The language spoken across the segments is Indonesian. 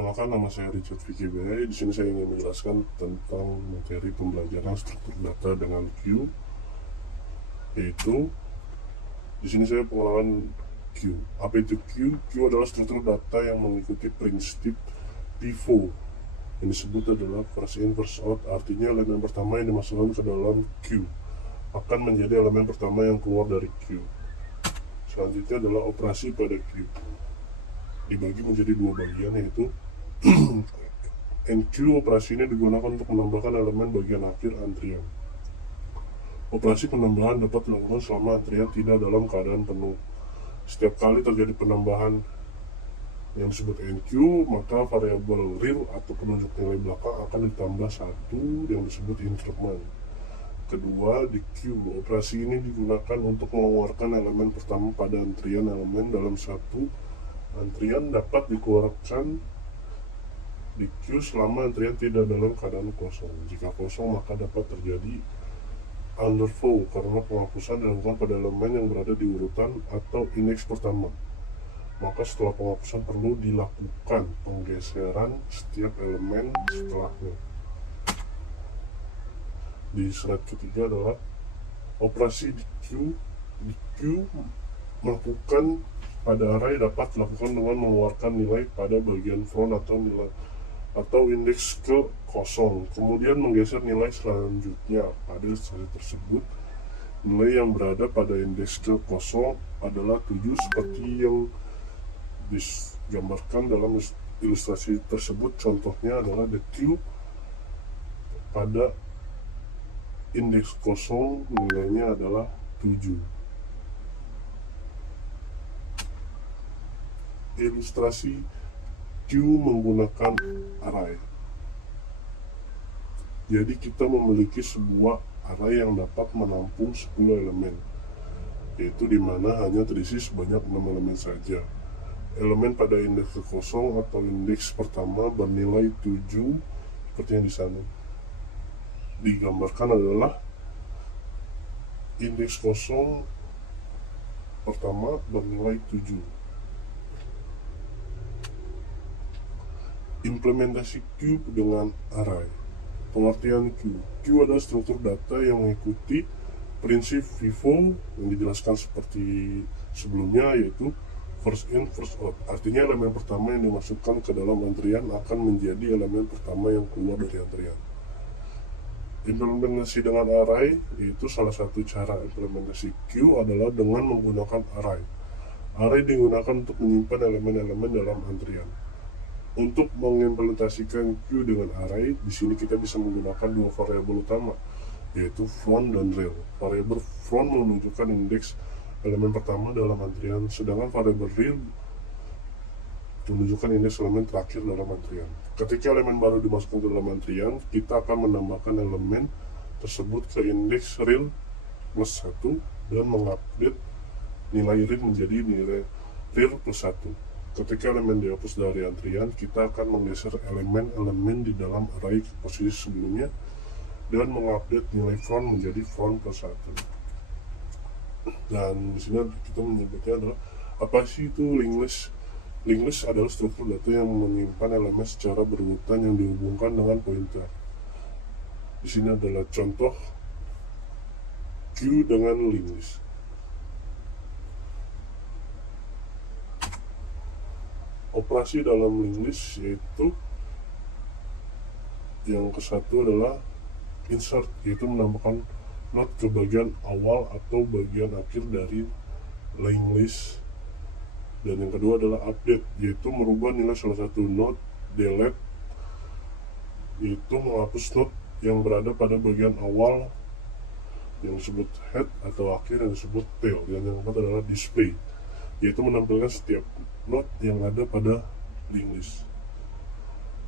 Perkenalkan, nama saya Richard Vicky B. Di sini saya ingin menjelaskan tentang materi pembelajaran struktur data dengan Q, yaitu di sini saya pengenalan Q. Apa itu Q? Q adalah struktur data yang mengikuti prinsip pivot yang disebut adalah first in first out. Artinya elemen pertama yang dimasukkan ke dalam Q akan menjadi elemen pertama yang keluar dari Q. Selanjutnya adalah operasi pada Q, dibagi menjadi dua bagian, yaitu NQ. Operasi ini digunakan untuk menambahkan elemen bagian akhir antrian. Operasi penambahan dapat dilakukan selama antrian tidak dalam keadaan penuh. Setiap kali terjadi penambahan yang disebut NQ, maka variabel real atau penunjuk nilai belakang akan ditambah satu yang disebut increment. Kedua, di Q, operasi ini digunakan untuk mengeluarkan elemen pertama pada antrian. Elemen dalam satu antrian dapat dikeluarkan di Q selama antrian tidak dalam keadaan kosong. Jika kosong, maka dapat terjadi underflow karena penghapusan dilakukan pada elemen yang berada di urutan atau indeks pertama. Maka setelah penghapusan perlu dilakukan penggeseran setiap elemen setelahnya. Di slide ketiga adalah operasi di Q. Di Q melakukan pada array dapat dilakukan dengan mengeluarkan nilai pada bagian front atau indeks ke kosong, kemudian menggeser nilai selanjutnya pada instansi tersebut. Nilai yang berada pada indeks ke kosong adalah 7 seperti yang digambarkan dalam ilustrasi tersebut. Contohnya adalah the Q pada indeks kosong nilainya adalah 7. Ilustrasi Q menggunakan array. Jadi kita memiliki sebuah array yang dapat menampung 10 elemen, yaitu dimana hanya terisi sebanyak 6 elemen saja. Elemen pada indeks kosong atau indeks pertama bernilai 7 seperti yang di sana digambarkan adalah indeks kosong pertama bernilai 7. Implementasi Q dengan array. Pengertian Q. Q adalah struktur data yang mengikuti prinsip FIFO yang dijelaskan seperti sebelumnya, yaitu first in first out. Artinya elemen pertama yang dimasukkan ke dalam antrian akan menjadi elemen pertama yang keluar dari antrian. Implementasi dengan array, yaitu salah satu cara implementasi Q adalah dengan menggunakan array. Array digunakan untuk menyimpan elemen-elemen dalam antrian. Untuk mengimplementasikan Q dengan array, di sini kita bisa menggunakan dua variabel utama, yaitu front dan real. Variabel front menunjukkan indeks elemen pertama dalam antrian, sedangkan variabel real menunjukkan indeks elemen terakhir dalam antrian. Ketika elemen baru dimasukkan ke dalam antrian, kita akan menambahkan elemen tersebut ke indeks real plus 1 dan mengupdate nilai real menjadi nilai real plus 1. Ketika elemen dihapus dari antrian, kita akan menggeser elemen-elemen di dalam array ke posisi sebelumnya dan mengupdate nilai front menjadi front plus 1. Dan di sini kita menyebutnya adalah apa sih itu linked list? Linked list adalah struktur data yang menyimpan elemen secara berurutan yang dihubungkan dengan pointer. Di sini adalah contoh Q dengan linked list. Operasi dalam linked list yaitu yang ke satu adalah insert, yaitu menambahkan node ke bagian awal atau bagian akhir dari linked list. Dan yang kedua adalah update, yaitu merubah nilai salah satu node. Delete, yaitu menghapus node yang berada pada bagian awal yang disebut head atau akhir yang disebut tail. Dan yang keempat adalah display, yaitu menampilkan setiap node yang ada pada linked list.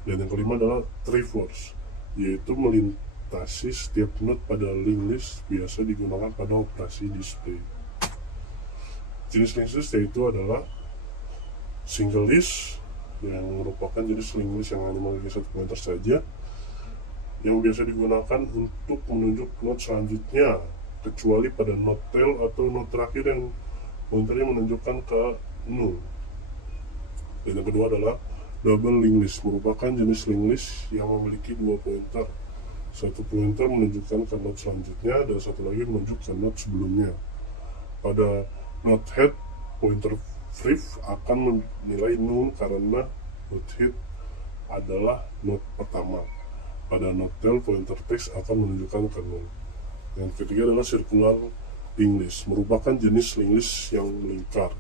Dan yang kelima adalah traverse, yaitu melintasi setiap node pada linked list, biasa digunakan pada operasi display. Jenis linked list yaitu adalah single list, yang merupakan jenis linked list yang hanya memiliki satu pointer saja, yang biasa digunakan untuk menunjuk node selanjutnya, kecuali pada node tail atau node terakhir yang pointernya menunjukkan ke 0. Dan yang kedua adalah Double linked list merupakan jenis linked list yang memiliki dua pointer. Satu pointer menunjukkan ke node selanjutnya dan satu lagi menunjuk ke node sebelumnya. Pada node head, pointer brief akan menilai null karena node head adalah node pertama. Pada node tail, pointer text akan menunjukkan ke null. Yang ketiga adalah circular linked list, merupakan jenis linked list yang melingkar.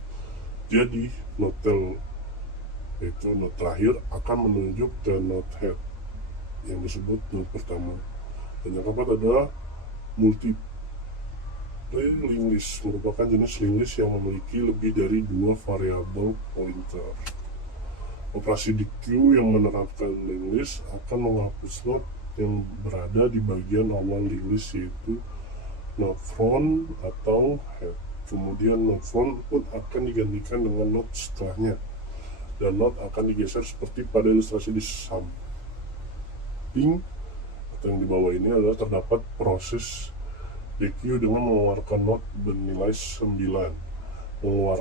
Jadi node tail, yaitu node terakhir, akan menunjuk ke node head yang disebut node pertama. Dan yang keempat adalah multiple linked list, merupakan jenis linked list yang memiliki lebih dari dua variabel pointer. Operasi di queue yang menerapkan linked list akan menghapus node yang berada di bagian awal linked list, yaitu node front atau head. Kemudian node front pun akan digantikan dengan node setelahnya, dan node akan digeser seperti pada ilustrasi di samping atau yang di bawah ini adalah terdapat proses dequeue dengan mengeluarkan node bernilai 9, mengeluarkan